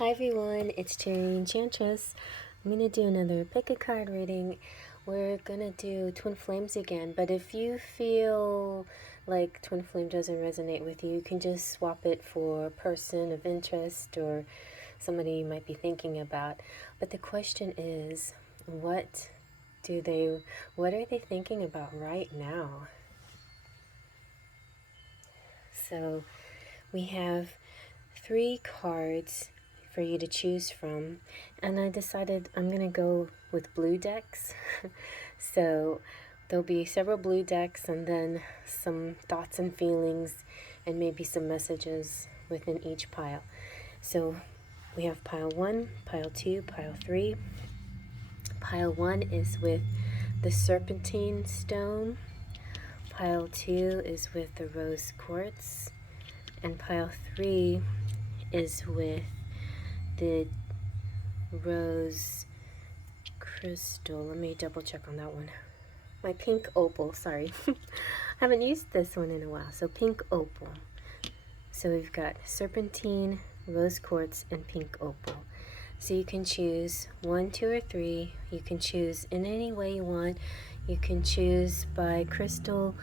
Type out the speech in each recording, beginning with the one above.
Hi everyone, it's Cherry Enchantress. I'm going to do another pick a card reading. We're going to do Twin Flames again, but if you feel like Twin Flame doesn't resonate with you, you can just swap it for a person of interest or somebody you might be thinking about. But the question is, what are they thinking about right now? So we have 3 cards for you to choose from, and I decided I'm going to go with blue decks. So there'll be several blue decks and then some thoughts and feelings and maybe some messages within each pile. So we have pile 1, pile 2, pile 3. Pile 1 is with the Serpentine stone. Pile 2 is with the rose quartz. And pile 3 is with the rose crystal. Let me double check on that one. My pink opal, sorry. I haven't used this one in a while. So pink opal. So we've got serpentine, rose quartz, and pink opal. So you can choose 1, 2, or 3. You can choose in any way you want. You can choose by crystal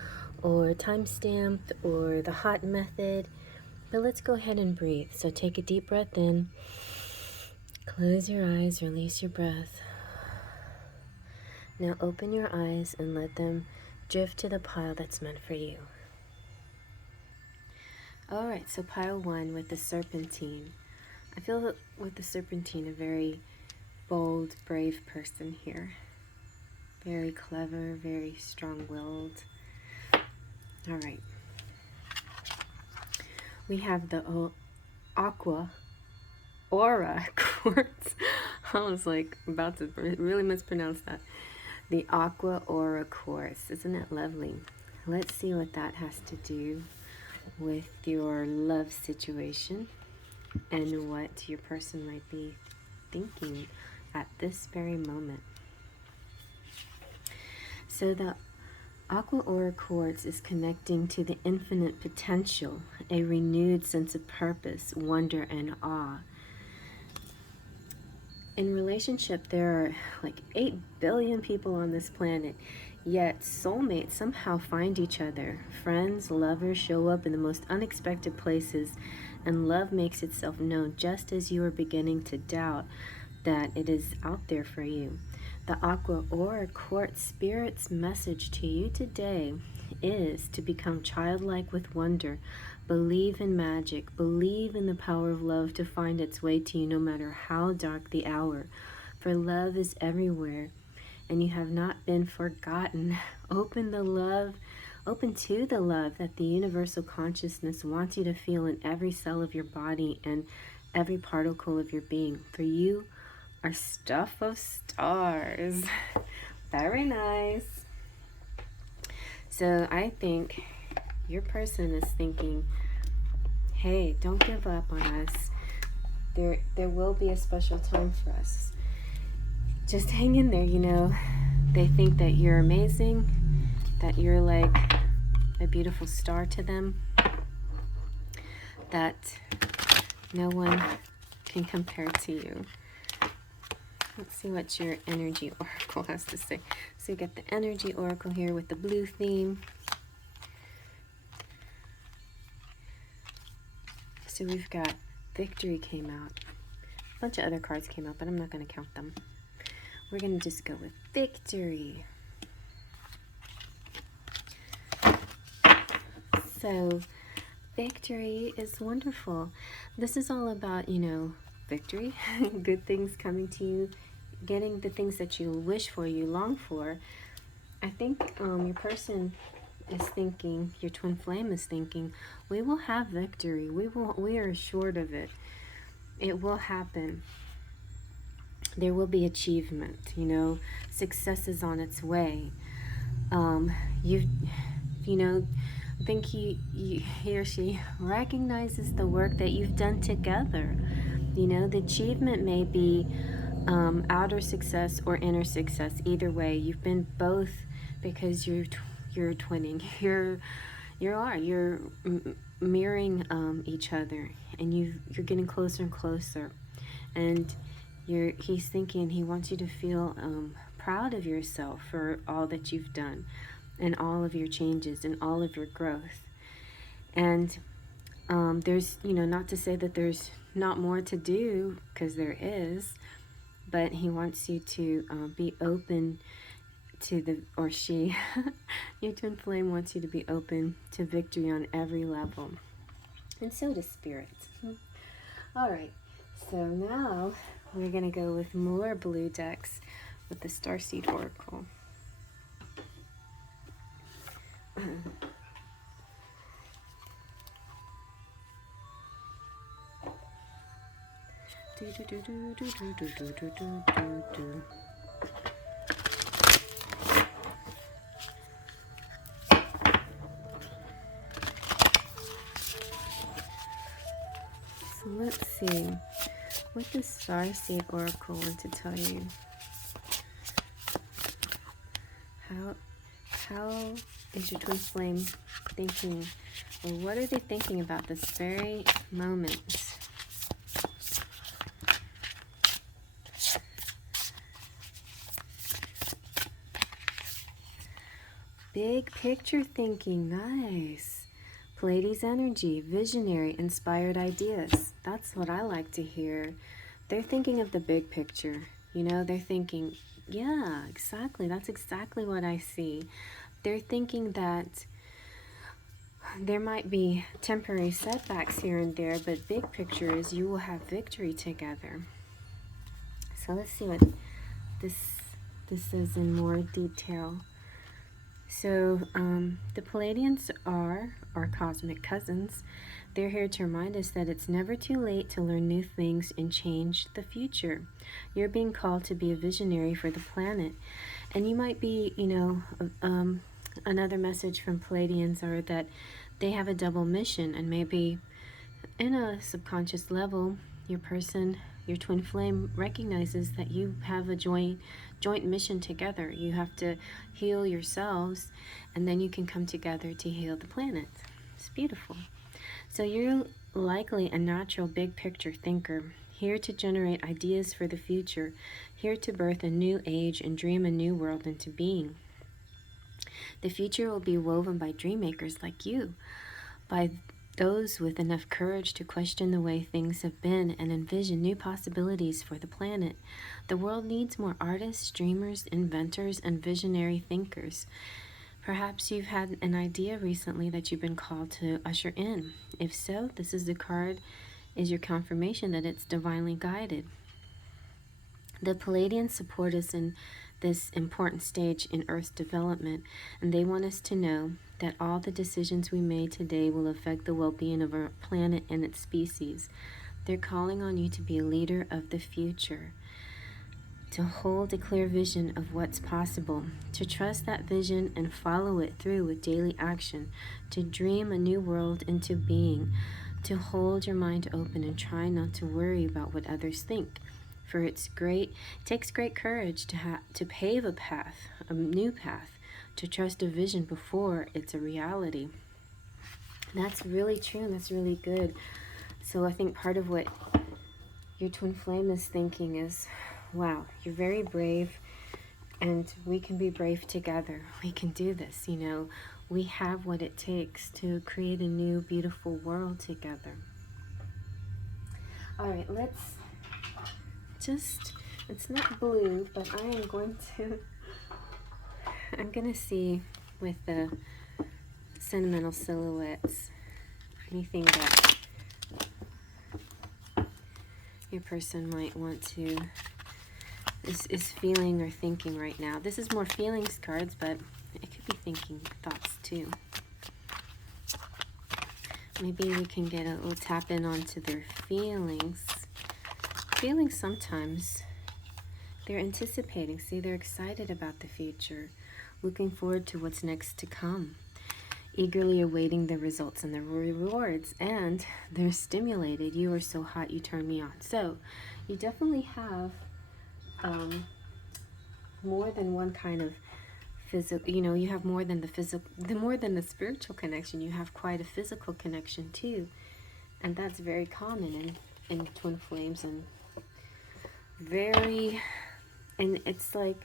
or time stamped or the hot method. But let's go ahead and breathe. So take a deep breath in. Close your eyes, release your breath. Now open your eyes and let them drift to the pile that's meant for you. Alright, so pile 1 with the serpentine. I feel with the serpentine a very bold, brave person here. Very clever, very strong-willed. Alright. We have the aqua aura quartz. I was like about to really mispronounce that. The aqua aura quartz. Isn't it lovely? Let's see what that has to do with your love situation and what your person might be thinking at this very moment. So the aqua aura quartz is connecting to the infinite potential, a renewed sense of purpose, wonder, and awe. In relationship, there are like 8 billion people on this planet, yet soulmates somehow find each other. Friends, lovers show up in the most unexpected places, and love makes itself known just as you are beginning to doubt that it is out there for you. The aqua aura quartz spirit's message to you today is to become childlike with wonder. Believe in magic. Believe in the power of love to find its way to you no matter how dark the hour. For love is everywhere, and you have not been forgotten. Open to the love that the universal consciousness wants you to feel in every cell of your body and every particle of your being. For you are stuff of stars. Very nice. So I think your person is thinking, hey, don't give up on us. There will be a special time for us. Just hang in there, you know. They think that you're amazing, that you're like a beautiful star to them, that no one can compare to you. Let's see what your energy oracle has to say. So you get the energy oracle here with the blue theme. So we've got victory came out. A bunch of other cards came out, but I'm not going to count them. We're going to just go with victory. So victory is wonderful. This is all about, you know, victory, good things coming to you, getting the things that you wish for, you long for. I think your person is thinking, your twin flame is thinking, we will have victory. We are assured of it. It will happen. There will be achievement, you know, success is on its way. I think he or she recognizes the work that you've done together. You know, the achievement may be outer success or inner success. Either way, you've been both because you're twinning. You're mirroring each other, and you're getting closer and closer. and he's thinking he wants you to feel proud of yourself for all that you've done and all of your changes and all of your growth. And there's, not to say that there's not more to do, because there is, but he wants you to be open to or she, your twin flame wants you to be open to victory on every level. And so does Spirit. All right, so now we're going to go with more blue decks with the Starseed Oracle. So let's see, what does Starseed Oracle want to tell you? How is your twin flame thinking, or what are they thinking about this very moment? Big picture thinking, nice. Pleiades energy, visionary, inspired ideas. That's what I like to hear. They're thinking of the big picture. They're thinking, yeah, exactly. That's exactly what I see. They're thinking that there might be temporary setbacks here and there, but big picture is you will have victory together. So let's see what this is in more detail. So the Pleiadians are our cosmic cousins. They're here to remind us that it's never too late to learn new things and change the future. You're being called to be a visionary for the planet. And you might be, another message from Pleiadians are that they have a double mission, and maybe in a subconscious level, your twin flame recognizes that you have a joint mission together. You have to heal yourselves, and then you can come together to heal the planet. It's beautiful. So you're likely a natural big picture thinker, here to generate ideas for the future, here to birth a new age and dream a new world into being. The future will be woven by dream makers like you, by those with enough courage to question the way things have been and envision new possibilities for the planet. The world needs more artists, dreamers, inventors, and visionary thinkers. Perhaps you've had an idea recently that you've been called to usher in. If so, this is the card, is your confirmation that it's divinely guided. The Pleiadians support us in this important stage in Earth's development, and they want us to know that all the decisions we made today will affect the well-being of our planet and its species. They're calling on you to be a leader of the future, to hold a clear vision of what's possible, to trust that vision and follow it through with daily action, to dream a new world into being, to hold your mind open and try not to worry about what others think. For it takes great courage to pave a path, a new path, to trust a vision before it's a reality. That's really true, and that's really good. So I think part of what your twin flame is thinking is, wow, you're very brave, and we can be brave together. We can do this, We have what it takes to create a new, beautiful world together. All right, it's not blue, but I'm going to see with the Sentimental Silhouettes, anything that your person might want to, is feeling or thinking right now. This is more feelings cards, but it could be thinking thoughts too. Maybe we can get a little tap in onto their feelings. Feelings sometimes, they're anticipating. See, they're excited about the future, looking forward to what's next to come, eagerly awaiting the results and the rewards, and they're stimulated. You are so hot, you turn me on. So you definitely have more than one kind of physical, you have more than the spiritual connection. You have quite a physical connection too, and that's very common in twin flames and very, and it's like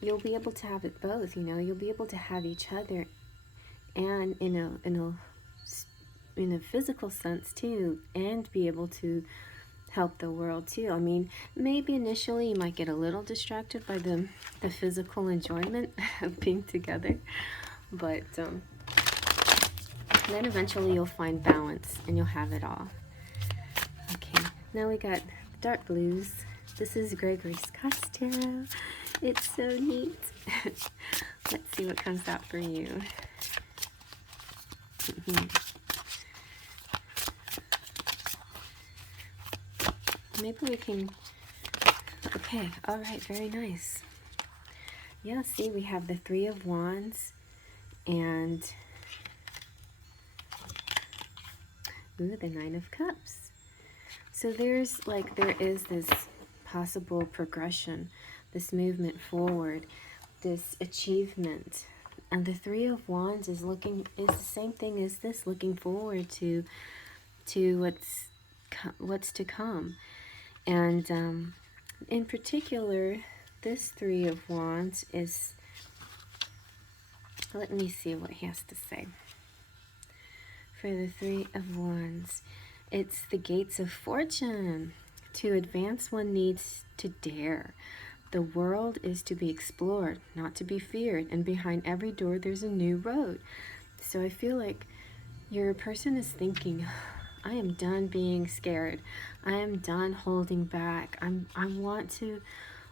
you'll be able to have it both, you know, you'll be able to have each other and in a physical sense too, and be able to help the world too. I mean, maybe initially you might get a little distracted by the physical enjoyment of being together, but then eventually you'll find balance and you'll have it all. Okay, now we got dark blues. This is Gregory Scott's tarot. It's so neat. Let's see what comes out for you. Maybe we can, okay, all right, very nice. Yeah, see, we have the Three of Wands and the Nine of Cups. So there is this possible progression, this movement forward, this achievement. And the Three of Wands is the same thing as this, looking forward to what's to come. And in particular, this Three of Wands is, let me see what he has to say. For the Three of Wands, it's the gates of fortune. To advance, one needs to dare. The world is to be explored, not to be feared, and behind every door there's a new road. So I feel like your person is thinking, I am done being scared. I am done holding back. I want to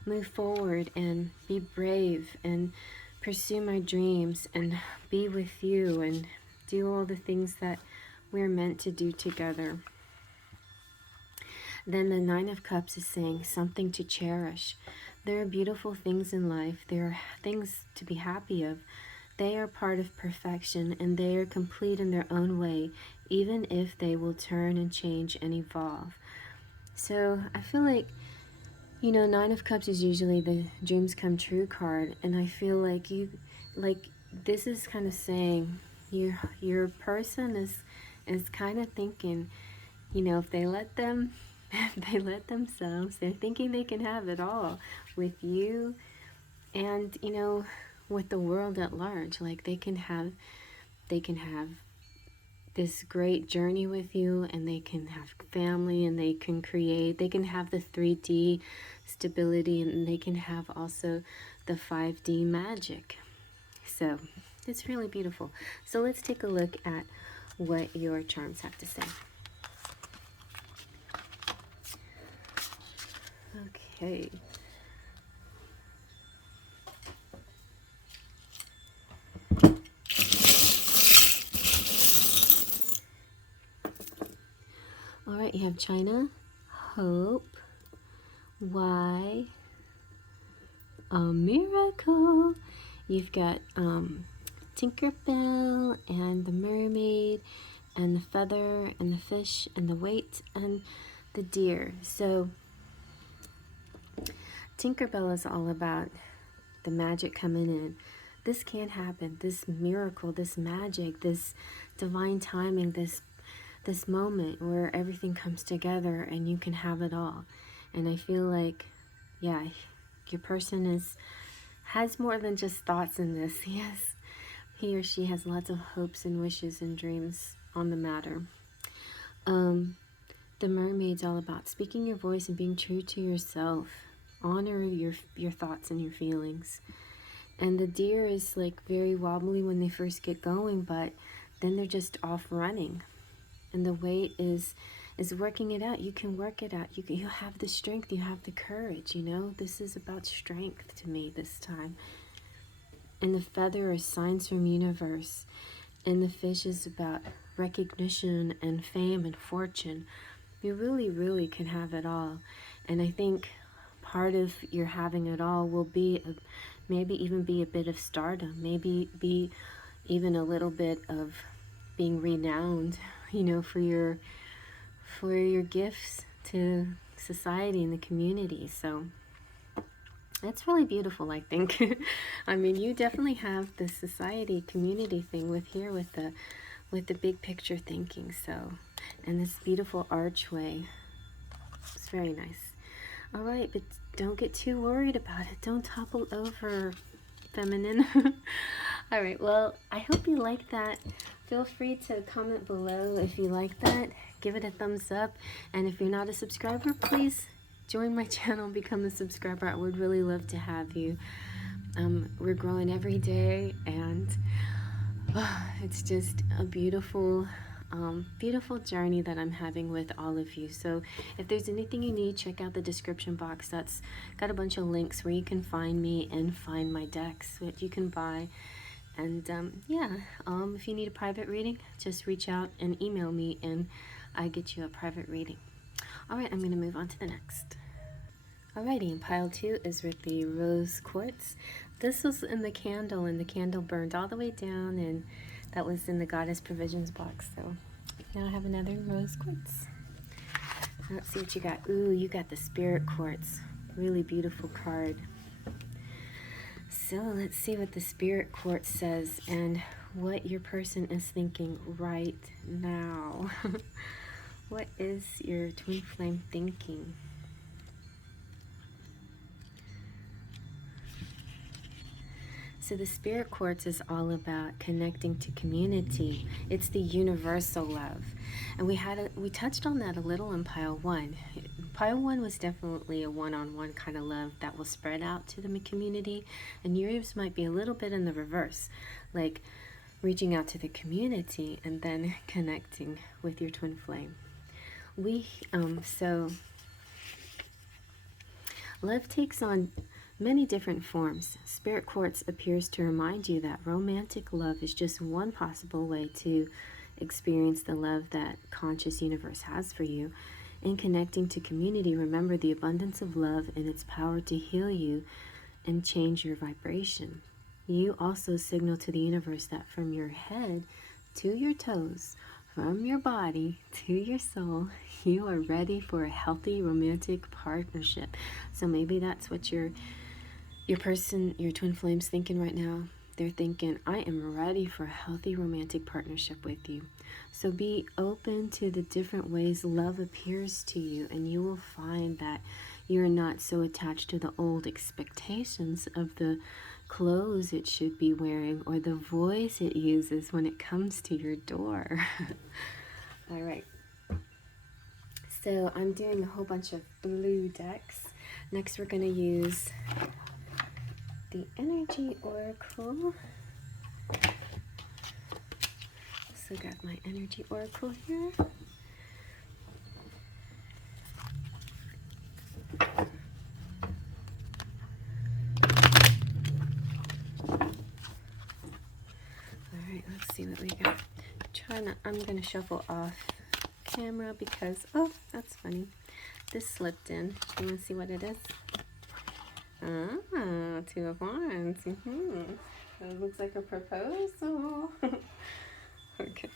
move forward and be brave and pursue my dreams and be with you and do all the things that we're meant to do together. Then the Nine of Cups is saying something to cherish. There are beautiful things in life. There are things to be happy of. They are part of perfection, and they are complete in their own way, even if they will turn and change and evolve. So I feel like, you know, Nine of Cups is usually the dreams come true card, and I feel like this is kind of saying your person is kind of thinking, you know, if they let themselves, they're thinking they can have it all with you and, you know, with the world at large. Like they can have this great journey with you, and they can have family, and they can have the 3D stability, and they can have also the 5D magic. So it's really beautiful. So let's take a look at what your charms have to say. Okay. All right, you have China, Hope, Why, a Miracle. You've got Tinkerbell and the Mermaid and the Feather and the Fish and the Weight and the Deer. So Tinkerbell is all about the magic coming in. This can happen, this miracle, this magic, this divine timing, this moment where everything comes together and you can have it all. And I feel like, yeah, your person has more than just thoughts in this. Yes, he or she has lots of hopes and wishes and dreams on the matter. The Mermaid's all about speaking your voice and being true to yourself. Honor your thoughts and your feelings. And the Deer is like very wobbly when they first get going, but then they're just off running. And the Weight is working it out. You can work it out. You have the strength. You have the courage, you know. This is about strength to me this time. And the Feather is signs from universe. And the Fish is about recognition and fame and fortune. You really, really can have it all. And I think part of your having it all will be maybe even be a bit of stardom. Maybe be even a little bit of being renowned, you know, for your gifts to society and the community. So that's really beautiful, I think. I mean, you definitely have the society community thing with the big picture thinking. So, and this beautiful archway. It's very nice. All right, but don't get too worried about it. Don't topple over, feminine. All right, well, I hope you like that. Feel free to comment below if you like that. Give it a thumbs up. And if you're not a subscriber, please join my channel and become a subscriber. I would really love to have you. We're growing every day, and it's just a beautiful beautiful journey that I'm having with all of you. So if there's anything you need, check out the description box. That's got a bunch of links where you can find me and find my decks that you can buy. And yeah, if you need a private reading, just reach out and email me and I get you a private reading. All right, I'm going to move on to the next. Alrighty, and pile 2 is with the rose quartz. This was in the candle, and the candle burned all the way down, and that was in the Goddessprovisions box. So now I have another rose quartz. Let's see what you got. Ooh, you got the spirit quartz. Really beautiful card. So let's see what the spirit quartz says and what your person is thinking right now. What is your twin flame thinking? So the spirit quartz is all about connecting to community. It's the universal love. And we touched on that a little in pile 1. Pile 1 was definitely a one-on-one kind of love that will spread out to the community. And yours might be a little bit in the reverse, like reaching out to the community and then connecting with your twin flame. So love takes on many different forms. Spirit quartz appears to remind you that romantic love is just one possible way to experience the love that conscious universe has for you. In connecting to community, remember the abundance of love and its power to heal you and change your vibration. You also signal to the universe that from your head to your toes, from your body to your soul, you are ready for a healthy romantic partnership. So maybe that's what your person, your twin flame's thinking right now. They're thinking, I am ready for a healthy romantic partnership with you. So be open to the different ways love appears to you, and you will find that you're not so attached to the old expectations of the clothes it should be wearing or the voice it uses when it comes to your door. All right. So I'm doing a whole bunch of blue decks. Next we're going to use the Energy Oracle. So got my Energy Oracle here. Alright, let's see what we got. I'm gonna shuffle off camera because, oh, that's funny. This slipped in. You wanna see what it is? Ah, 2 of Wands. It looks like a proposal. Okay.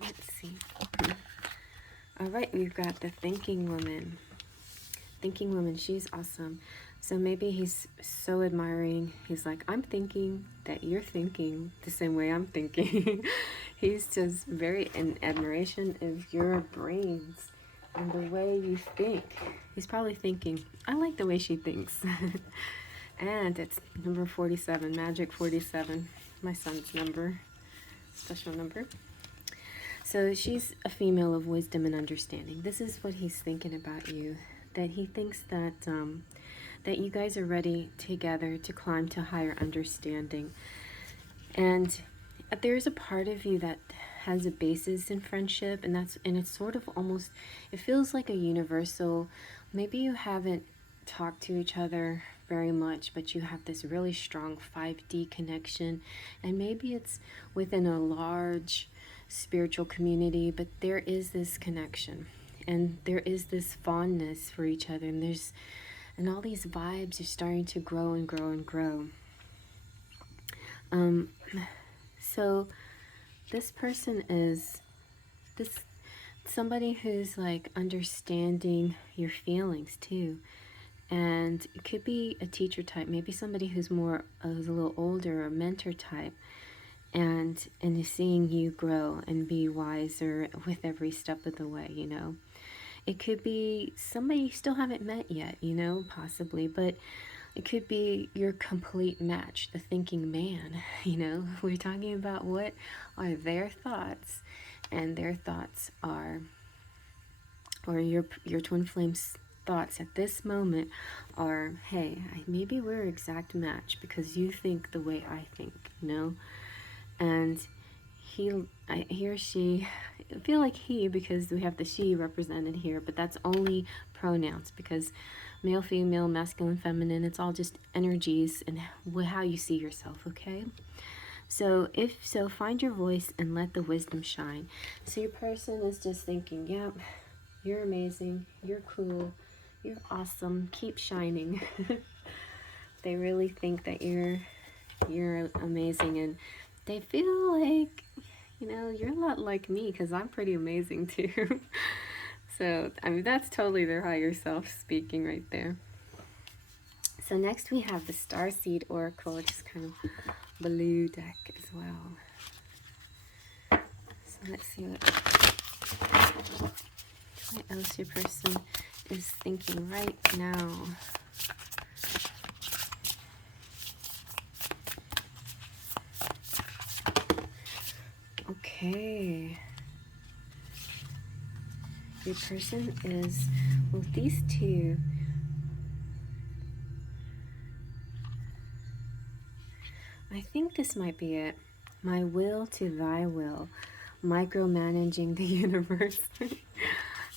Let's see. All right, we've got the Thinking Woman. Thinking Woman, she's awesome. So maybe he's so admiring. He's like, I'm thinking that you're thinking the same way I'm thinking. He's just very in admiration of your brains and the way you think. He's probably thinking, I like the way she thinks. And it's number 47, Magic 47, my son's number, special number. So she's a female of wisdom and understanding. This is what he's thinking about you, that he thinks that that you guys are ready together to climb to higher understanding. And there's a part of you that has a basis in friendship, and it's sort of almost, it feels like a universal, maybe you haven't talked to each other very much, but you have this really strong 5D connection, and maybe it's within a large spiritual community, but there is this connection and there is this fondness for each other, and all these vibes are starting to grow and grow and grow. So this person is somebody who's like understanding your feelings too. And it could be a teacher type, maybe somebody who's a little older, a mentor type. and seeing you grow and be wiser with every step of the way, you know. It could be somebody you still haven't met yet, you know, possibly, but it could be your complete match, the thinking man, you know. We're talking about what are their thoughts, and their thoughts are, or your twin flame's thoughts at this moment are, hey, maybe we're exact match because you think the way I think, you know. And he or she, I feel like he because we have the she represented here, but that's only pronouns because male, female, masculine, feminine, it's all just energies and how you see yourself, okay? So if so, find your voice and let the wisdom shine. So your person is just thinking, yep, you're amazing, you're cool, you're awesome, keep shining. They really think that you're amazing, and they feel like, you know, you're a lot like me because I'm pretty amazing too. So, I mean, that's totally their higher self speaking right there. So next we have the Starseed Oracle, which is kind of blue deck as well. So let's see what else your person is thinking right now. Okay. Your person is, well, these two, I think this might be it. My will to thy will, micromanaging the universe.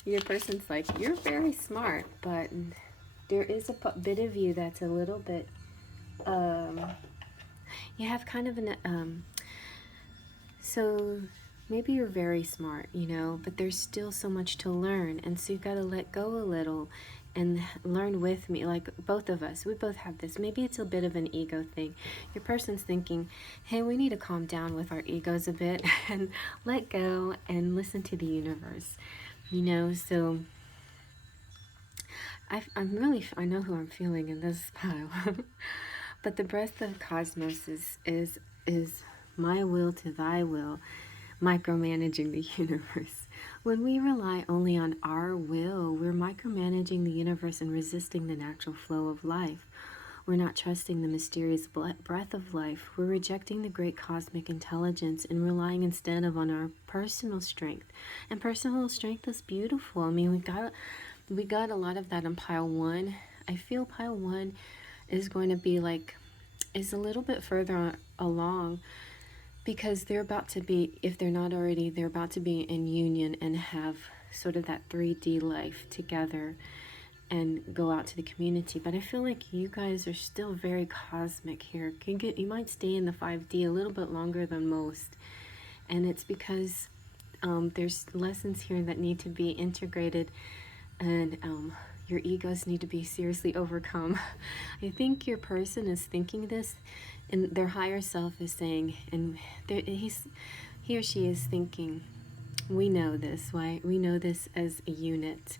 Your person's like, you're very smart, but there is a bit of you that's a little bit, you have kind of an, so maybe you're very smart, you know, but there's still so much to learn. And so you've got to let go a little and learn with me, like both of us. We both have this. Maybe it's a bit of an ego thing. Your person's thinking, hey, we need to calm down with our egos a bit and let go and listen to the universe, you know. So I know who I'm feeling in this pile. But the breath of cosmos is my will to thy will, micromanaging the universe. When we rely only on our will, we're micromanaging the universe and resisting the natural flow of life. We're not trusting the mysterious breath of life. We're rejecting the great cosmic intelligence and relying instead on our personal strength. And personal strength is beautiful. I mean, we got a lot of that in pile one. I feel pile one is going to be like, is a little bit further along because they're about to be, if they're not already, they're about to be in union and have sort of that 3D life together and go out to the community. But I feel like you guys are still very cosmic here. You might stay in the 5D a little bit longer than most. And it's because there's lessons here that need to be integrated, and your egos need to be seriously overcome. I think your person is thinking this, and their higher self is saying, and he or she is thinking, we know this, right? We know this as a unit,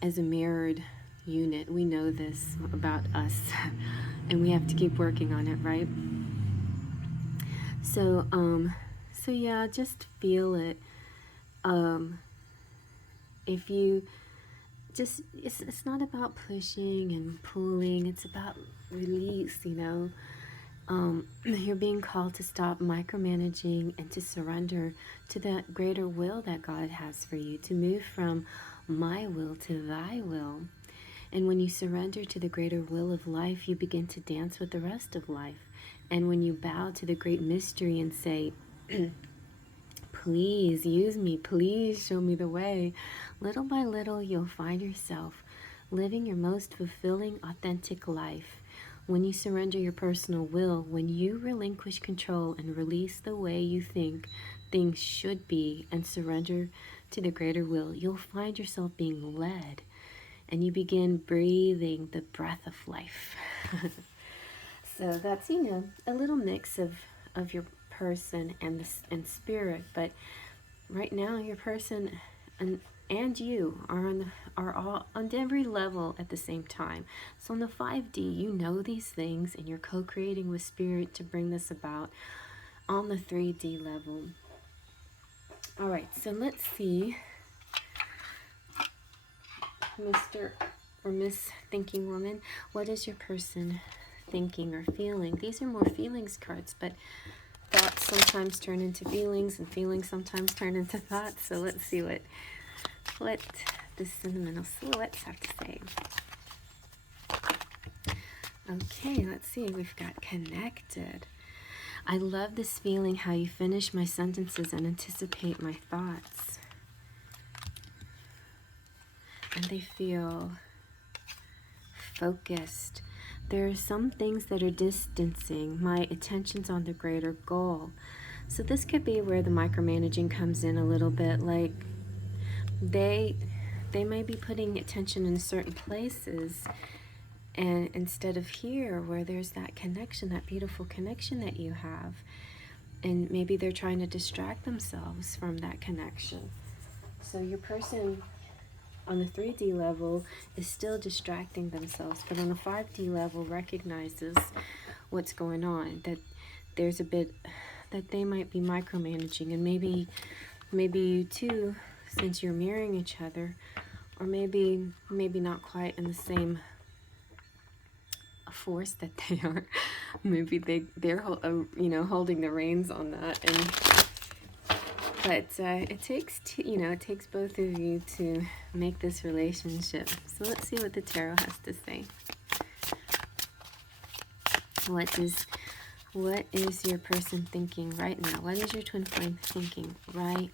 as a mirrored unit. We know this about us, and we have to keep working on it, right? So, so yeah, just feel it. If you just, it's not about pushing and pulling, it's about release, you know. You're being called to stop micromanaging and to surrender to that greater will that God has for you, to move from my will to thy will. And when you surrender to the greater will of life, you begin to dance with the rest of life. And when you bow to the great mystery and say, please use me, please show me the way, little by little you'll find yourself living your most fulfilling, authentic life. When you surrender your personal will, when you relinquish control and release the way you think things should be and surrender to the greater will, you'll find yourself being led, and you begin breathing the breath of life. So that's, you know, a little mix of your person and spirit. But right now your person and you are all on every level at the same time. So in the 5D, you know these things and you're co-creating with spirit to bring this about. on the 3D level. All right, so let's see, Mr. or Miss Thinking Woman, what is your person thinking or feeling? These are more feelings cards, but thoughts sometimes turn into feelings, and feelings sometimes turn into thoughts. So let's see what the Sentimental Silhouettes have to say. Okay, let's see. We've got connected. I love this feeling, how you finish my sentences and anticipate my thoughts. And they feel focused. There are some things that are distancing. My attention's on the greater goal. So this could be where the micromanaging comes in a little bit. Like they may be putting attention in certain places, and instead of here where there's that connection, that beautiful connection that you have, and maybe they're trying to distract themselves from that connection. So your person on the 3D level is still distracting themselves, but on the 5D level recognizes what's going on, that there's a bit that they might be micromanaging, and maybe you too, since you're mirroring each other, or maybe not quite in the same force that they are. Maybe they're holding the reins on that, but it takes it takes both of you to make this relationship. So let's see what the tarot has to say. What is your person thinking right now? What is your twin flame thinking right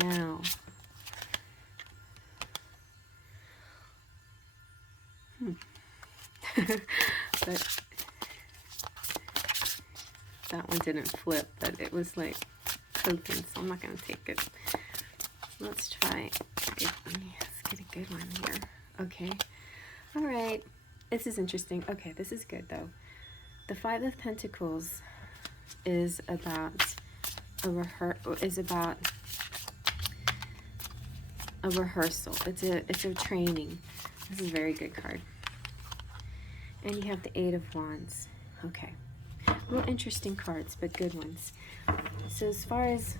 now? But that one didn't flip, but it was like cooking, so I'm not going to take it. Let's try. Let's get a good one here. Okay. All right. This is interesting. Okay, this is good though. The Five of Pentacles is about a rehearsal. It's a training. This is a very good card. And you have the Eight of Wands. Okay. Real interesting cards, but good ones. So as far as...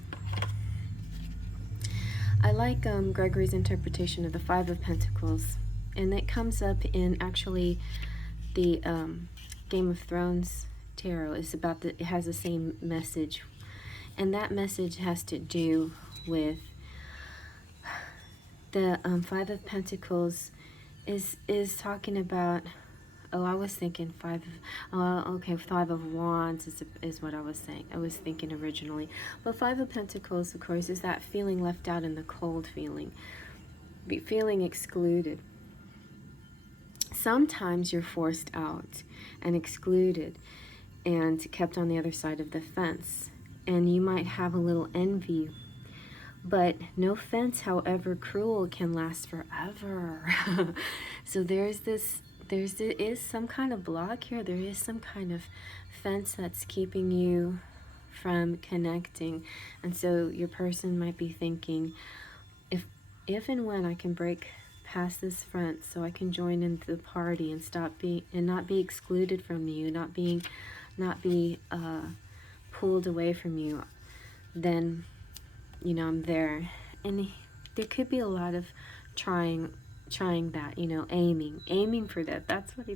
I like Gregory's interpretation of the Five of Pentacles. And it comes up in actually the Game of Thrones tarot. It's about it has the same message. And that message has to do with the Five of Pentacles is talking about... Oh, I was thinking Five of Wands is what I was saying. I was thinking originally. But Five of Pentacles, of course, is that feeling left out in the cold, feeling excluded. Sometimes you're forced out and excluded and kept on the other side of the fence. And you might have a little envy. But no fence, however cruel, can last forever. So there is some kind of block here. There is some kind of fence that's keeping you from connecting. And so your person might be thinking, if and when I can break past this fence so I can join into the party and not be excluded from you, not be pulled away from you, then I'm there. And there could be a lot of trying that, aiming for that. That's what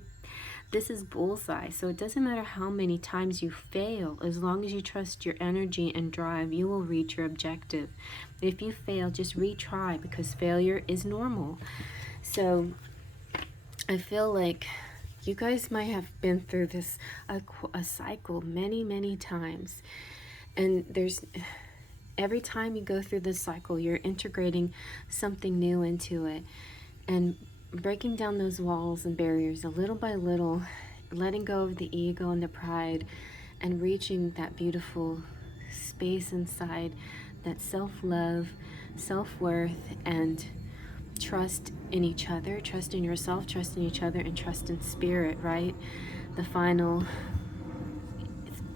this is bullseye. So it doesn't matter how many times you fail, as long as you trust your energy and drive, you will reach your objective. If you fail, just retry, because failure is normal. So I feel like you guys might have been through this a cycle many times, and every time you go through this cycle, you're integrating something new into it and breaking down those walls and barriers a little by little, letting go of the ego and the pride, and reaching that beautiful space inside, that self-love, self-worth, and trust in each other, trust in yourself, trust in each other, and trust in spirit, right? The final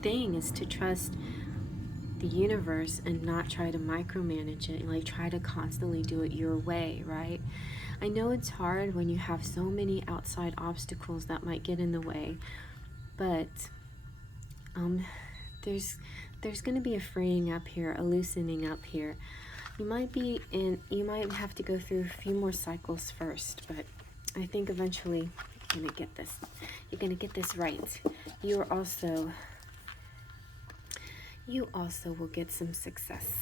thing is to trust the universe and not try to micromanage it, like try to constantly do it your way, right? I know it's hard when you have so many outside obstacles that might get in the way, but there's going to be a freeing up here, a loosening up here. You might have to go through a few more cycles first, but I think eventually you're going to get this. You're going to get this right. You also will get some success.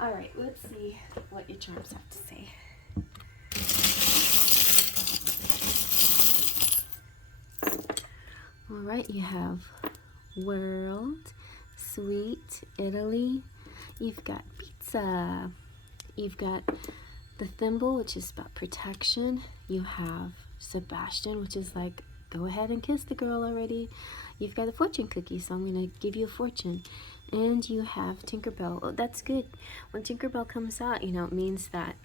All right, let's see what your charms have to say. All right, you have World, Sweet, Italy. You've got Pizza. You've got the Thimble, which is about protection. You have Sebastian, which is like, go ahead and kiss the girl already. You've got a fortune cookie, so I'm going to give you a fortune. And you have Tinkerbell. Oh, that's good. When Tinkerbell comes out, you know, it means that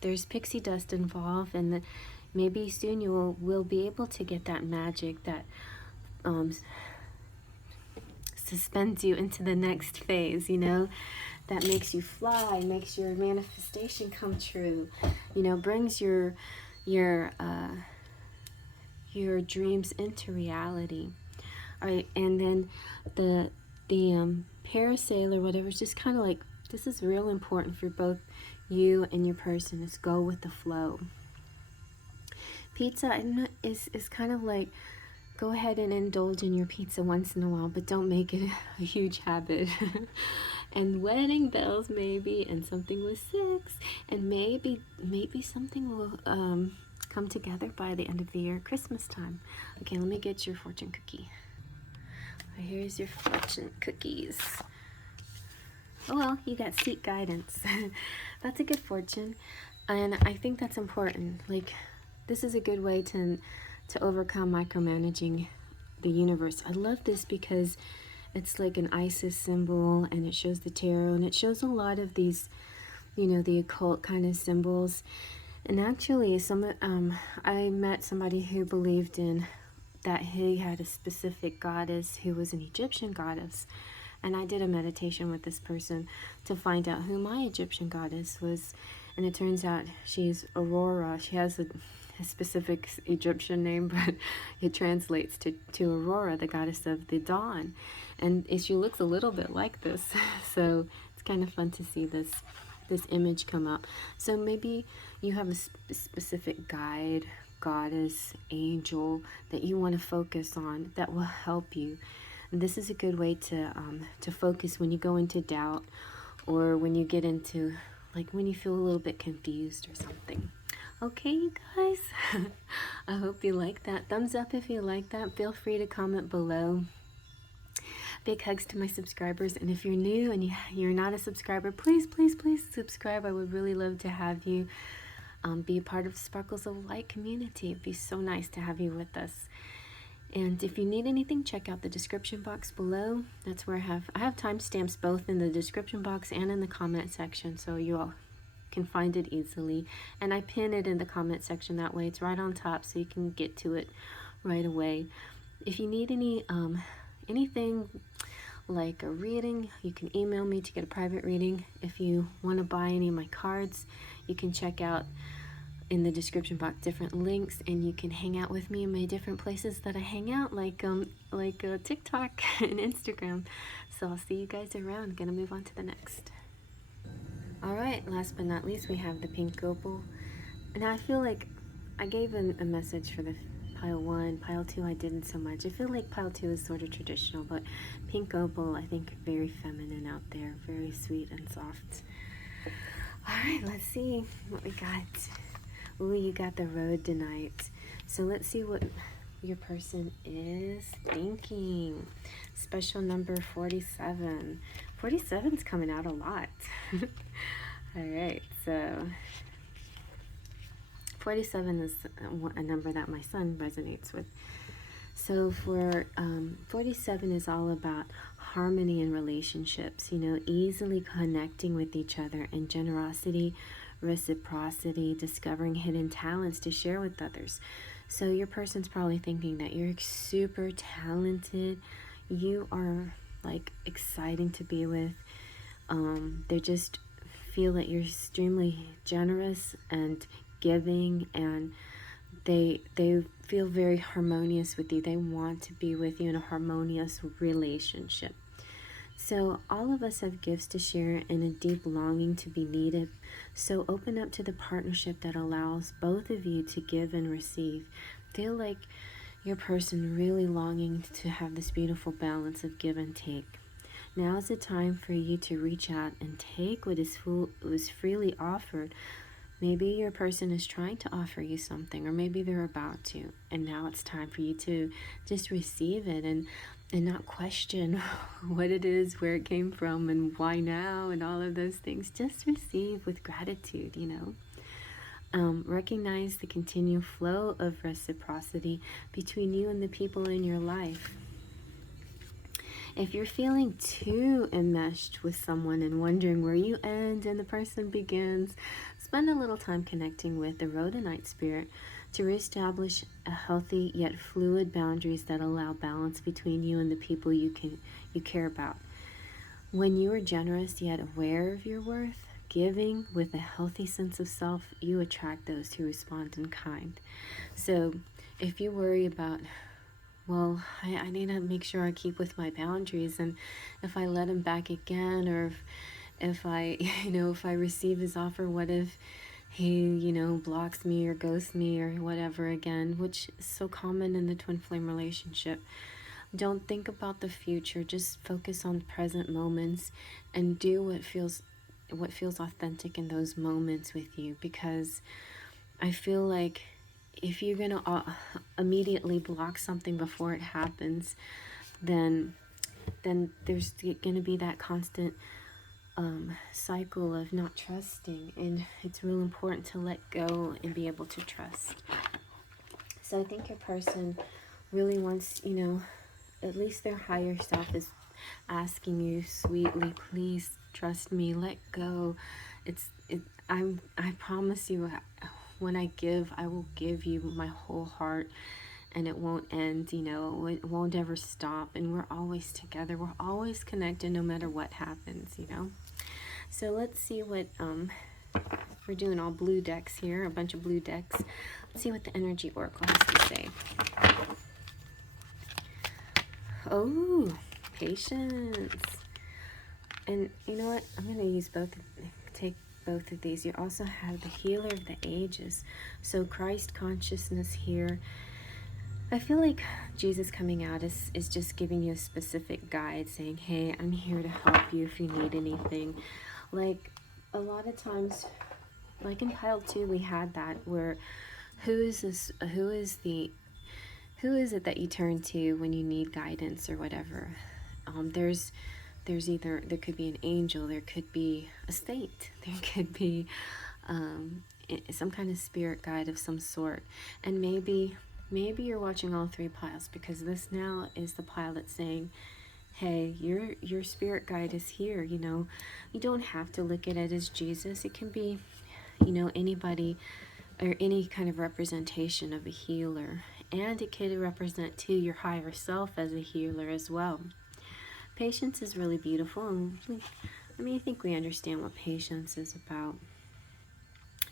there's pixie dust involved, and that maybe soon you will be able to get that magic that suspends you into the next phase, you know, that makes you fly, makes your manifestation come true, you know, brings your dreams into reality. All right, and then the parasailer, whatever, is just kind of like, this is real important for both you and your person, is go with the flow. Pizza is kind of like, go ahead and indulge in your pizza once in a while, but don't make it a huge habit. And wedding bells, maybe, and something with 6, and maybe something will come together by the end of the year, Christmas time. Okay, let me get your fortune cookie. Here's your fortune cookies. Oh well, you got seek guidance. That's a good fortune, and I think that's important. Like, this is a good way to overcome micromanaging the universe. I love this because it's like an Isis symbol, and it shows the tarot, and it shows a lot of these, you know, the occult kind of symbols. And actually, I met somebody who believed in that he had a specific goddess who was an Egyptian goddess. And I did a meditation with this person to find out who my Egyptian goddess was. And it turns out she's Aurora. She has a specific Egyptian name, but it translates to Aurora, the goddess of the dawn. And she looks a little bit like this. So it's kind of fun to see this image come up. So maybe you have a specific guide, goddess, angel that you want to focus on that will help you. And this is a good way to focus when you go into doubt, or when you get into, like, when you feel a little bit confused or something. Okay, you guys, I hope you like that. Thumbs up if you like that. Feel free to comment below. Big hugs to my subscribers, and if you're new and you're not a subscriber, please subscribe. I would really love to have you be a part of the Sparkles of Light community. It'd be so nice to have you with us. And if you need anything, check out the description box below. That's where I have timestamps both in the description box and in the comment section, so you all can find it easily. And I pin it in the comment section, that way it's right on top, so you can get to it right away. If you need anything like a reading, you can email me to get a private reading. If you want to buy any of my cards, you can check out in the description box different links, and you can hang out with me in my different places that I hang out, like TikTok and Instagram. So I'll see you guys around. Gonna move on to the next. All right, last but not least, we have the pink opal. And I feel like I gave a message for the pile 1, pile 2 I didn't so much. I feel like pile 2 is sort of traditional, but pink opal, I think, very feminine out there, very sweet and soft. All right, let's see what we got. Ooh, you got the road tonight. So let's see what your person is thinking. Special number 47. 47's coming out a lot. All right, so 47 is a number that my son resonates with. So for 47 is all about harmony in relationships, you know, easily connecting with each other, and generosity, reciprocity, discovering hidden talents to share with others. So your person's probably thinking that you're super talented, you are like exciting to be with. They just feel that you're extremely generous and giving, and they feel very harmonious with you. They want to be with you in a harmonious relationship. So all of us have gifts to share and a deep longing to be needed. So open up to the partnership that allows both of you to give and receive. Feel like your person really longing to have this beautiful balance of give and take. Now is the time for you to reach out and take what is freely offered. Maybe your person is trying to offer you something, or maybe they're about to, and now it's time for you to just receive it and not question what it is, where it came from, and why now, and all of those things. Just receive with gratitude, Recognize the continued flow of reciprocity between you and the people in your life. If you're feeling too enmeshed with someone and wondering where you end and the person begins, spend a little time connecting with the Rhodonite spirit to reestablish a healthy yet fluid boundaries that allow balance between you and the people you care about. When you are generous yet aware of your worth, giving with a healthy sense of self, you attract those who respond in kind. So if you worry about, well, I need to make sure I keep with my boundaries, and if I let him back again, or if I, if I receive his offer, what if he, blocks me or ghosts me or whatever again, which is so common in the twin flame relationship. Don't think about the future, just focus on present moments and do what feels authentic in those moments with you, because I feel like if you're going to immediately block something before it happens, then there's going to be that constant cycle of not trusting, and it's real important to let go and be able to trust. So I think your person really wants, at least their higher self is asking you sweetly, please trust me, let go. I promise you, when I give, I will give you my whole heart, and it won't end, it won't ever stop, and we're always together, we're always connected no matter what happens, So let's see what, we're doing all blue decks here, a bunch of blue decks. Let's see what the Energy Oracle has to say. Oh, patience. And you know what? I'm going to take both of these. You also have the Healer of the Ages. So Christ consciousness here. I feel like Jesus coming out is just giving you a specific guide, saying, hey, I'm here to help you if you need anything. Like a lot of times, like in pile 2, we had that where who is it that you turn to when you need guidance or whatever? There could be an angel, there could be a saint, there could be some kind of spirit guide of some sort. And maybe you're watching all 3 piles, because this now is the pile that's saying, hey, your spirit guide is here. You don't have to look at it as Jesus. It can be, anybody or any kind of representation of a healer. And it could represent too your higher self as a healer as well. Patience is really beautiful, and I think we understand what patience is about.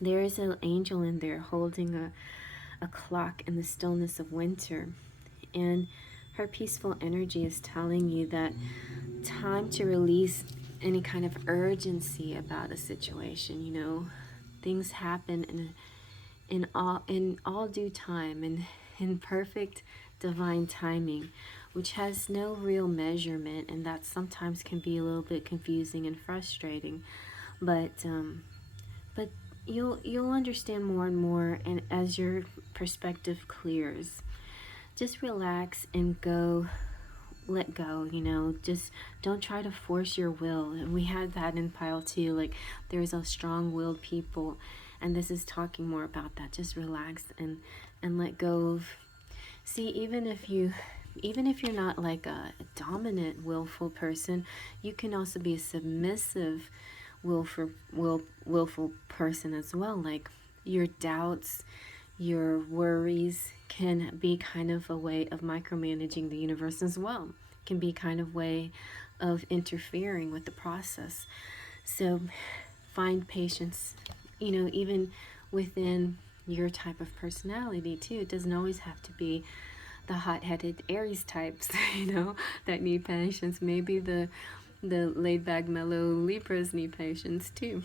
There is an angel in there holding a clock in the stillness of winter, and her peaceful energy is telling you that time to release any kind of urgency about a situation. Things happen in all due time, and in perfect divine timing, which has no real measurement, and that sometimes can be a little bit confusing and frustrating. But you'll understand more and more, and as your perspective clears, just relax and let go. Just don't try to force your will. And we had that in pile 2, like there's a strong-willed people, and this is talking more about that. Just relax and let go of. See, even if you're not like a dominant willful person, you can also be a submissive willful person as well. Like your doubts, your worries can be kind of a way of micromanaging the universe as well. Can be kind of way of interfering with the process. So find patience, even within your type of personality too. It doesn't always have to be the hot-headed Aries types, that need patience. Maybe the the laid-back, mellow Libras need patience too.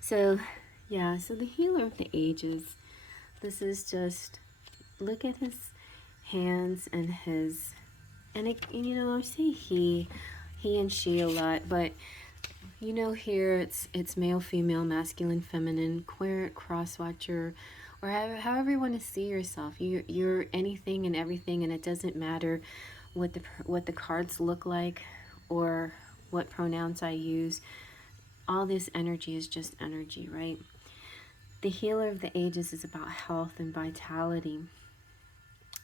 So, yeah, so the healer of the ages, this is just, look at his hands and his, and it, you know, I say he and she a lot, but you know, here it's male, female, masculine, feminine, queer, cross-watcher, or however you want to see yourself. You're anything and everything, and it doesn't matter what the cards look like or what pronouns I use. All this energy is just energy, right? The healer of the ages is about health and vitality.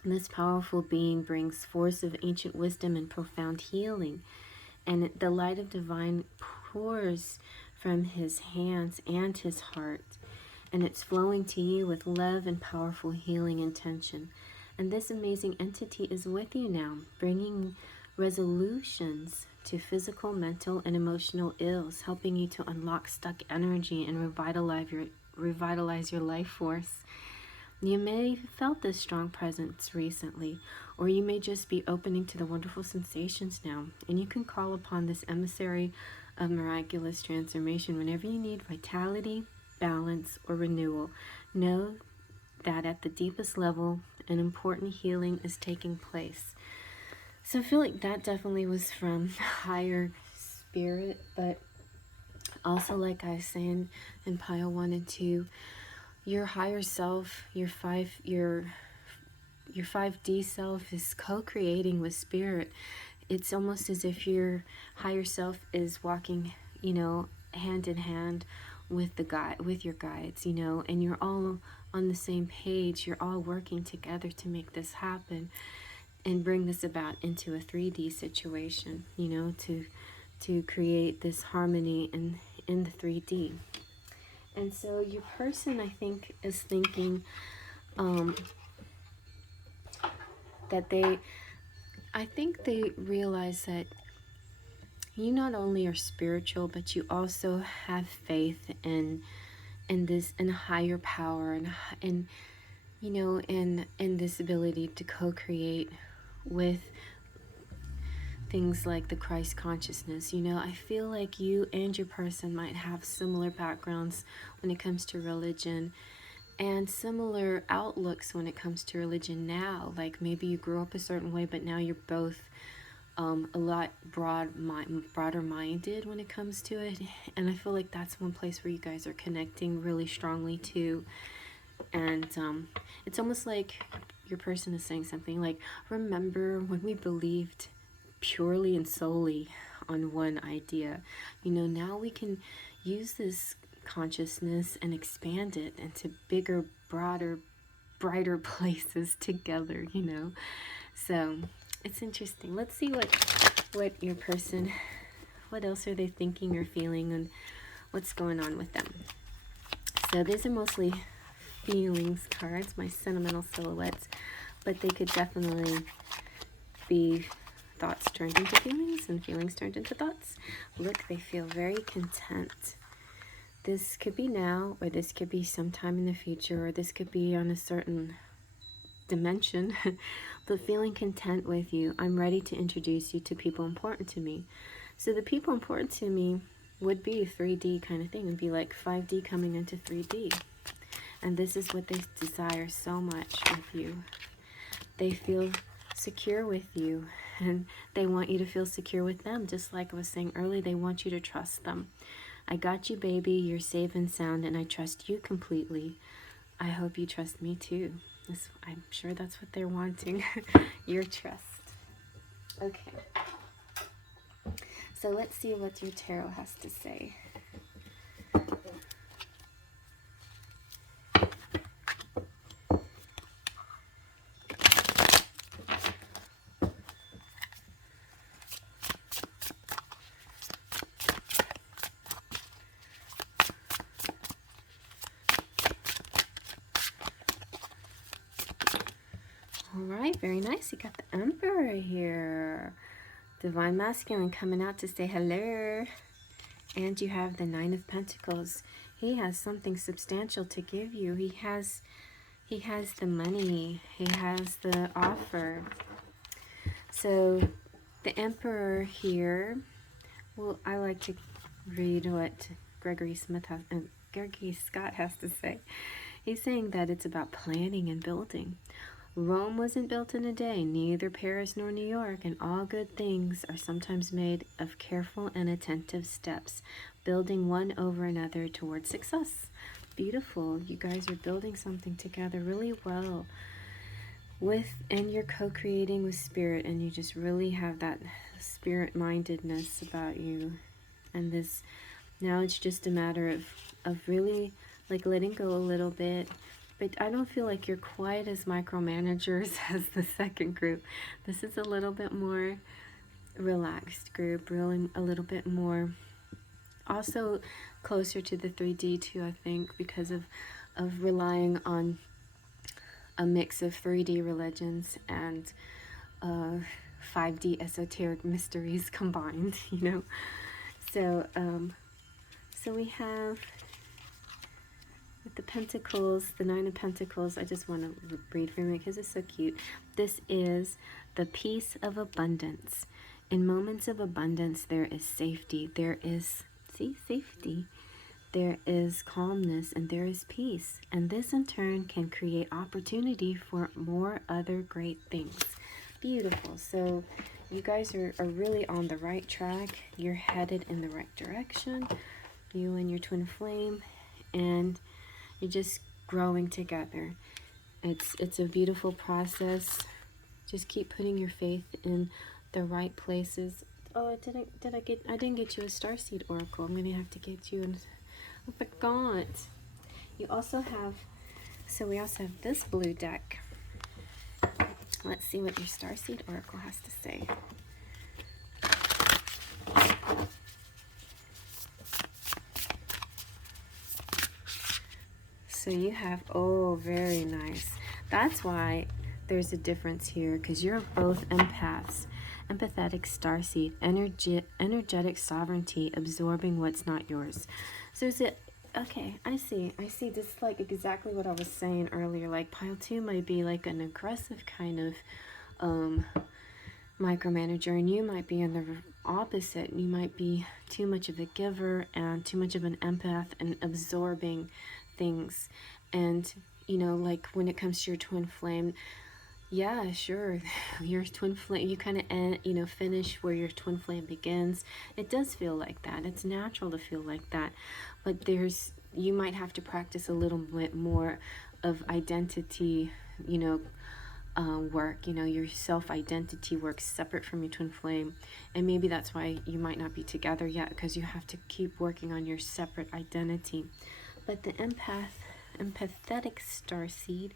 This powerful being brings force of ancient wisdom and profound healing. And the light of divine pours from his hands and his heart. And it's flowing to you with love and powerful healing intention. And this amazing entity is with you now, bringing resolutions to physical, mental, and emotional ills, helping you to unlock stuck energy and revitalize your life force. You may have felt this strong presence recently, or you may just be opening to the wonderful sensations now, and you can call upon this emissary of miraculous transformation whenever you need vitality, balance, or renewal. Know that at the deepest level, an important healing is taking place. So I feel like that definitely was from higher spirit, but also, like I was saying in pile 1 and 2, your higher self, your 5D self is co-creating with spirit. It's almost as if your higher self is walking, you know, hand in hand with your guides, you know, and you're all on the same page. You're all working together to make this happen and bring this about into a 3D situation, you know, to create this harmony in the 3D. And so your person, I think, is thinking that I think they realize that you not only are spiritual, but you also have faith in a higher power and you know, in this ability to co-create with things like the Christ consciousness. You know, I feel like you and your person might have similar backgrounds when it comes to religion and similar outlooks when it comes to religion now. Like maybe you grew up a certain way, but now you're both a lot broader minded when it comes to it. And I feel like that's one place where you guys are connecting really strongly too. And it's almost like your person is saying something like, remember when we believed purely and solely on one idea? You know, now we can use this consciousness and expand it into bigger, broader, brighter places together, you know. So it's interesting. Let's see what your person, what else are they thinking or feeling, and what's going on with them. So these are mostly feelings cards, my Sentimental Silhouettes, but they could definitely be thoughts turned into feelings and feelings turned into thoughts. Look, they feel very content. This could be now, or this could be sometime in the future, or this could be on a certain dimension, but feeling content with you. I'm ready to introduce you to people important to me. So the people important to me would be a 3D kind of thing. It would be like 5D coming into 3D. And this is what they desire so much with you. They feel secure with you, and they want you to feel secure with them. Just like I was saying earlier, they want you to trust them. I got you, baby. You're safe and sound, and I trust you completely. I hope you trust me too. I'm sure that's what they're wanting. Your trust. Okay. So let's see what your tarot has to say. Alright, very nice. You got the Emperor here. Divine Masculine coming out to say hello. And you have the Nine of Pentacles. He has something substantial to give you. He has the money. He has the offer. So The Emperor here, well, I like to read what Gregory Scott has to say. He's saying that it's about planning and building. Rome wasn't built in a day, neither Paris nor New York, and all good things are sometimes made of careful and attentive steps, building one over another towards success. Beautiful. You guys are building something together really well. And you're co-creating with spirit, and you just really have that spirit-mindedness about you. And this, now it's just a matter of really like letting go a little bit. But I don't feel like you're quite as micromanagers as the second group. This is a little bit more relaxed group, really a little bit more, also closer to the 3D too, I think, because of relying on a mix of 3D religions and 5D esoteric mysteries combined, you know. So, so we have with the Pentacles, the Nine of Pentacles. I just want to read from it because it's so cute. This is the peace of abundance. In moments of abundance, there is safety. There is, see, safety. There is calmness and there is peace. And this in turn can create opportunity for more other great things. Beautiful. So you guys are really on the right track. You're headed in the right direction. You and your twin flame. And you're just growing together. It's a beautiful process. Just keep putting your faith in the right places. Oh, I didn't get you a Starseed Oracle. I'm gonna have to get you an, I forgot. You also have, so we also have this blue deck. Let's see what your Starseed Oracle has to say. So you have, oh, very nice. That's why there's a difference here, because you're both empaths. Empathetic starseed, energetic sovereignty, absorbing what's not yours. So is it, okay, I see. This is like exactly what I was saying earlier. Like pile 2 might be like an aggressive kind of micromanager, and you might be in the opposite. You might be too much of a giver and too much of an empath and absorbing things. And you know, like when it comes to your twin flame, yeah, sure, your twin flame, you kind of you know, finish where your twin flame begins. It does feel like that. It's natural to feel like that, but you might have to practice a little bit more of identity, you know, work, you know, your self-identity work separate from your twin flame. And maybe that's why you might not be together yet, because you have to keep working on your separate identity. But the empathetic starseed,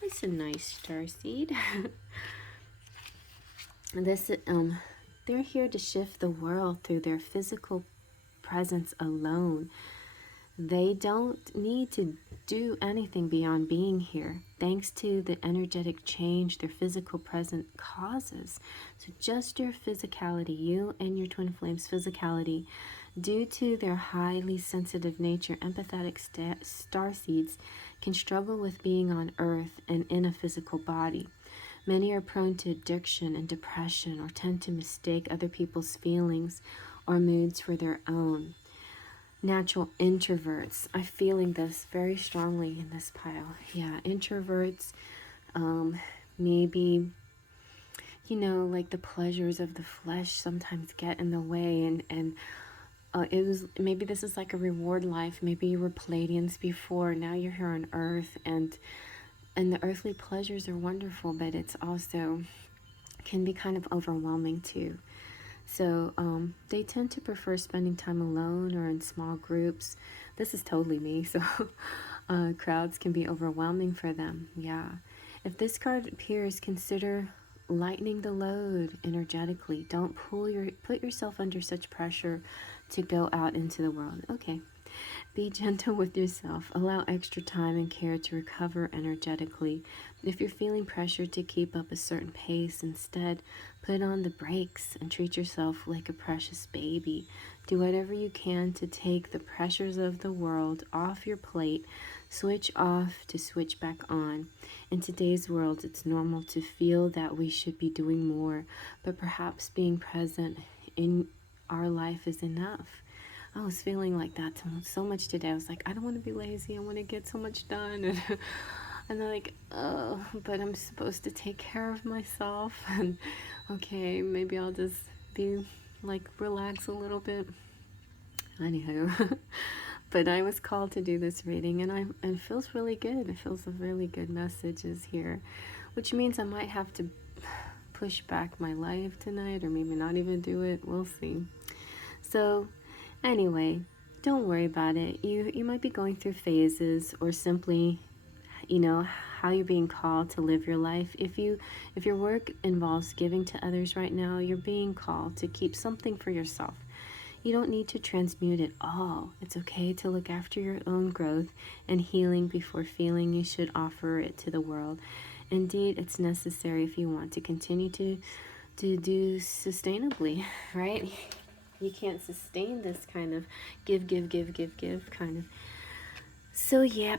it's a nice starseed. This they're here to shift the world through their physical presence alone. They don't need to do anything beyond being here, thanks to the energetic change their physical presence causes. So just your physicality, you and your twin flame's physicality, due to their highly sensitive nature, empathetic starseeds can struggle with being on Earth and in a physical body. Many are prone to addiction and depression, or tend to mistake other people's feelings or moods for their own. Natural introverts. I'm feeling this very strongly in this pile. Yeah, introverts, maybe, you know, like the pleasures of the flesh sometimes get in the way, and it was, maybe this is like a reward life. Maybe you were Palladians before, now you're here on Earth, and the earthly pleasures are wonderful, but it's also can be kind of overwhelming too. So they tend to prefer spending time alone or in small groups. This is totally me, so crowds can be overwhelming for them. Yeah. If this card appears, consider lightening the load energetically. Don't put yourself under such pressure to go out into the world. Okay. Be gentle with yourself. Allow extra time and care to recover energetically. If you're feeling pressured to keep up a certain pace, instead, put on the brakes and treat yourself like a precious baby. Do whatever you can to take the pressures of the world off your plate. Switch off to switch back on. In today's world, it's normal to feel that we should be doing more, but perhaps being present in our life is enough. I was feeling like that so much today. I was like, I don't want to be lazy. I want to get so much done. And I'm like, oh, but I'm supposed to take care of myself. And okay, maybe I'll just be like, relax a little bit. Anywho, but I was called to do this reading, and it feels really good. It feels a really good messages here, which means I might have to push back my life tonight, or maybe not even do it. We'll see. So anyway, don't worry about it. You might be going through phases, or simply, you know, how you're being called to live your life. If your work involves giving to others right now, you're being called to keep something for yourself. You don't need to transmute it all. It's okay to look after your own growth and healing before feeling you should offer it to the world. Indeed, it's necessary if you want to continue to do sustainably, right? You can't sustain this kind of give kind of. So yeah,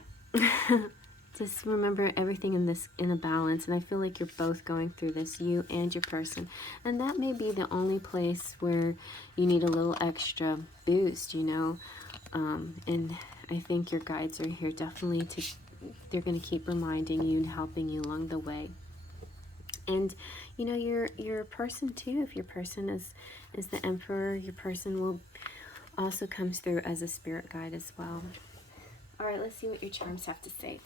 just remember everything in a balance, and I feel like you're both going through this, you and your person, and that may be the only place where you need a little extra boost, you know. And I think your guides are here definitely they're going to keep reminding you and helping you along the way. And you know, your person too, if your person is the Emperor, your person will also comes through as a spirit guide as well. All right, let's see what your charms have to say.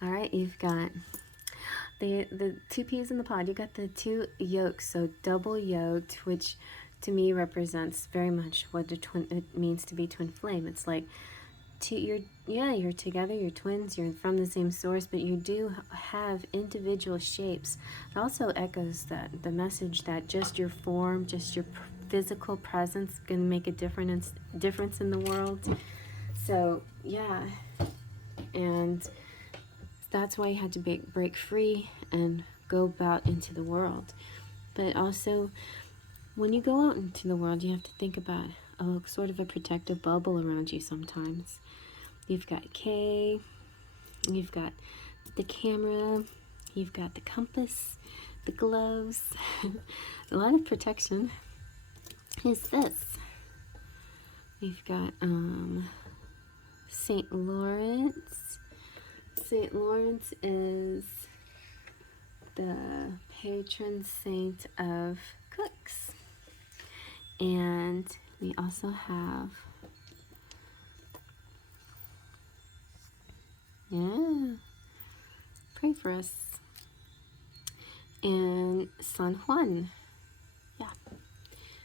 All right, you've got the two peas in the pod. You got the two yolks, so double yoked, which to me represents very much what it means to be twin flame. It's like you're together, you're twins, you're from the same source, but you do have individual shapes. It also echoes the message that just your form, just your physical presence can make a difference in the world. So yeah, and that's why you had to break free and go about into the world. But also, when you go out into the world, you have to think about a sort of a protective bubble around you sometimes. You've got Kay, you've got the camera, you've got the compass, the gloves, a lot of protection. Is this? We've got St. Lawrence. St. Lawrence is the patron saint of cooks. And we also have, pray for us. And San Juan,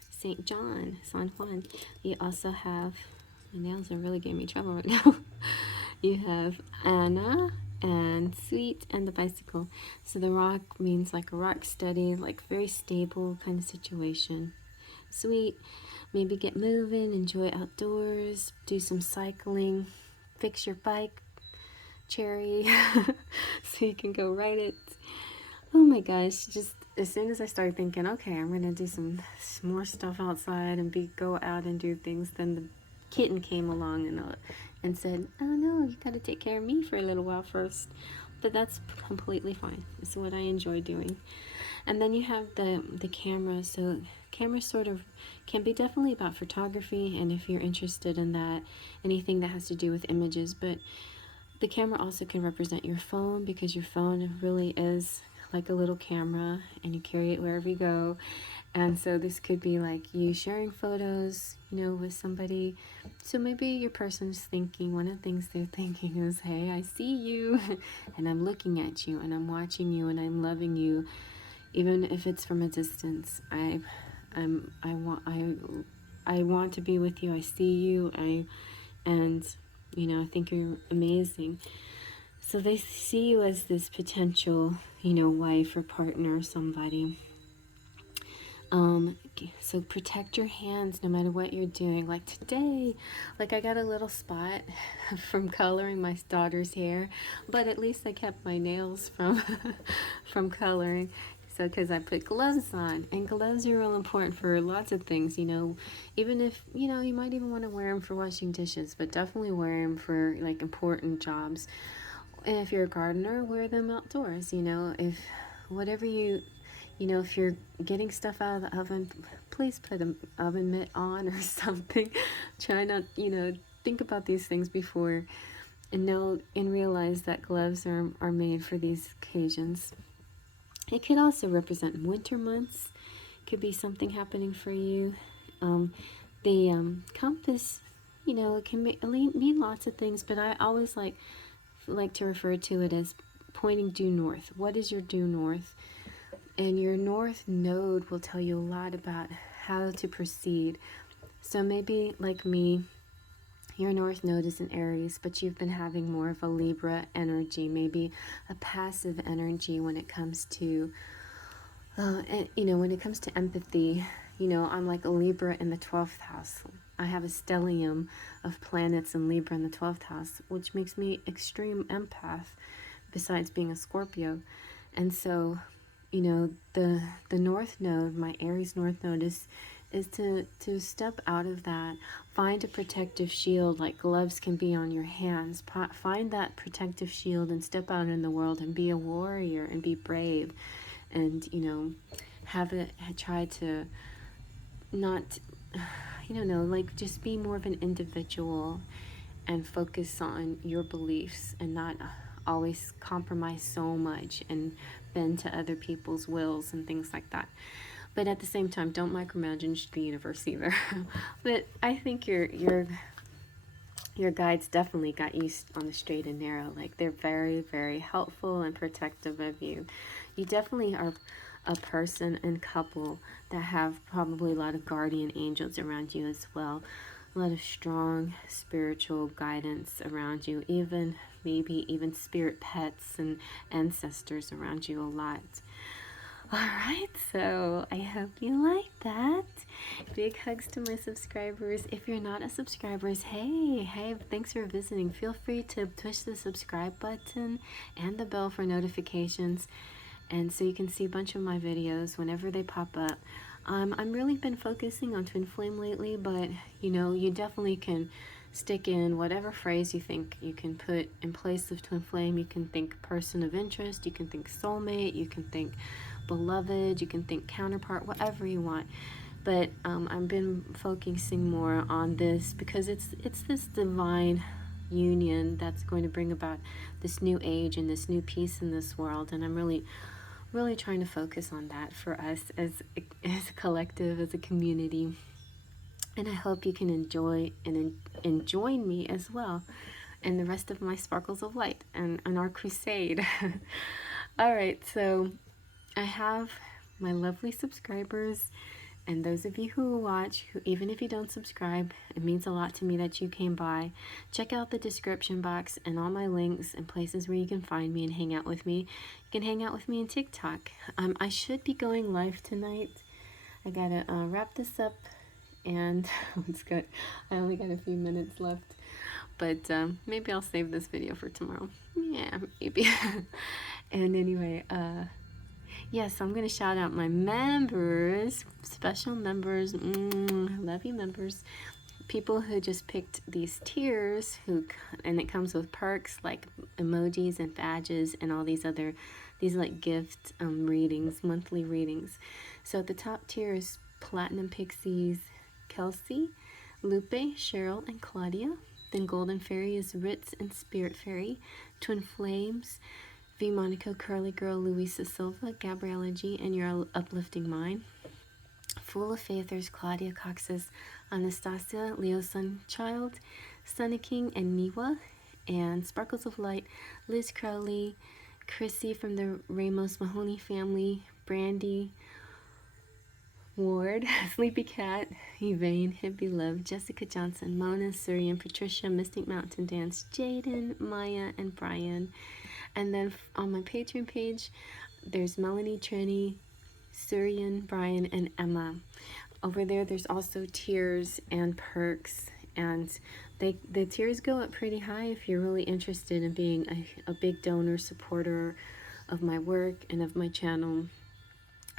St. John, San Juan. You also have, my nails are really giving me trouble right now. You have Anna and Sweet and the bicycle. So the rock means like a rock steady, like very stable kind of situation. Sweet, maybe get moving, enjoy outdoors, do some cycling, fix your bike, Cherry, so you can go ride it. Oh my gosh, just as soon as I started thinking, okay, I'm gonna do some more stuff outside and go out and do things, then the kitten came along and said, oh no, you gotta take care of me for a little while first. But that's completely fine. It's what I enjoy doing. And then you have the camera. So camera sort of can be definitely about photography, and if you're interested in that, anything that has to do with images. But the camera also can represent your phone, because your phone really is like a little camera and you carry it wherever you go. And so this could be like you sharing photos, you know, with somebody. So maybe your person's thinking, one of the things they're thinking is, hey, I see you and I'm looking at you and I'm watching you and I'm loving you, even if it's from a distance. I want to be with you. I see you. And you know, I think you're amazing. So they see you as this potential, you know, wife or partner or somebody. So protect your hands no matter what you're doing. Like today, like I got a little spot from coloring my daughter's hair, but at least I kept my nails from from coloring. So because I put gloves on, and gloves are real important for lots of things, you know, even if, you know, you might even want to wear them for washing dishes, but definitely wear them for like important jobs. And if you're a gardener, wear them outdoors, you know, if whatever you know, if you're getting stuff out of the oven, please put an oven mitt on or something. Try not, you know, think about these things before and know and realize that gloves are made for these occasions. It could also represent winter months. Could be something happening for you. The compass, you know, it can mean lots of things, but I always like to refer to it as pointing due north. What is your due north? And your north node will tell you a lot about how to proceed. So maybe like me, your north node is in Aries, but you've been having more of a Libra energy, maybe a passive energy when it comes to, you know, when it comes to empathy. You know, I'm like a Libra in the 12th house. I have a stellium of planets in Libra in the 12th house, which makes me extreme empath, besides being a Scorpio. And so, you know, the north node, my Aries north node, is to step out of that. Find a protective shield, like gloves can be on your hands. Find that protective shield and step out in the world and be a warrior and be brave. And, you know, try to not, I don't know, like just be more of an individual and focus on your beliefs and not always compromise so much and bend to other people's wills and things like that. But at the same time, don't micromanage the universe either. But I think your guides definitely got you on the straight and narrow. Like they're very, very helpful and protective of you. You definitely are a person and couple that have probably a lot of guardian angels around you as well. A lot of strong spiritual guidance around you, even maybe even spirit pets and ancestors around you a lot. Alright, so I hope you like that. Big hugs to my subscribers. If you're not a subscriber, hey, thanks for visiting. Feel free to push the subscribe button and the bell for notifications, and so you can see a bunch of my videos whenever they pop up. I'm really been focusing on twin flame lately, but you know, you definitely can stick in whatever phrase you think you can put in place of twin flame. You can think person of interest, you can think soulmate, you can think beloved, you can think counterpart, whatever you want. But I've been focusing more on this because it's this divine union that's going to bring about this new age and this new peace in this world, and I'm really trying to focus on that for us as a collective, as a community. And I hope you can enjoy and join me as well and the rest of my sparkles of light and our crusade. All right, so I have my lovely subscribers and those of you who watch, who even if you don't subscribe, it means a lot to me that you came by. Check out the description box and all my links and places where you can find me and hang out with me. You can hang out with me on TikTok. I should be going live tonight. I gotta wrap this up, and it's good. I only got a few minutes left, but maybe I'll save this video for tomorrow. Yeah, maybe. And anyway, yes, I'm going to shout out my members, special members, love you members, people who just picked these tiers, and it comes with perks like emojis and badges and all these like gift readings, monthly readings. So at the top tier is Platinum Pixies, Kelsey, Lupe, Cheryl, and Claudia. Then Golden Fairy is Ritz and Spirit Fairy, Twin Flames, V Monaco, Curly Girl, Luisa Silva, Gabriella G, and Your Uplifting Mind. Full of Faith, there's Claudia Cox's Anastasia, Leo Sunchild, Sunny King, and Niwa. And Sparkles of Light, Liz Crowley, Chrissy from the Ramos Mahoney family, Brandy Ward, Sleepy Cat, Yvain, Hippie Love, Jessica Johnson, Mona, Surian, Patricia, Mystic Mountain Dance, Jaden, Maya, and Brian. And then on my Patreon page, there's Melanie, Trini, Surian, Brian, and Emma. Over there, there's also tiers and perks, and the tiers go up pretty high if you're really interested in being a big donor supporter of my work and of my channel.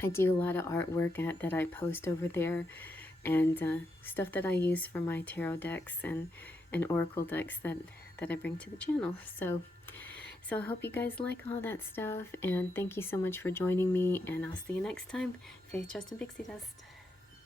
I do a lot of artwork that I post over there, and stuff that I use for my tarot decks and oracle decks that I bring to the channel. So I hope you guys like all that stuff, and thank you so much for joining me, and I'll see you next time. Faith, trust, and pixie dust.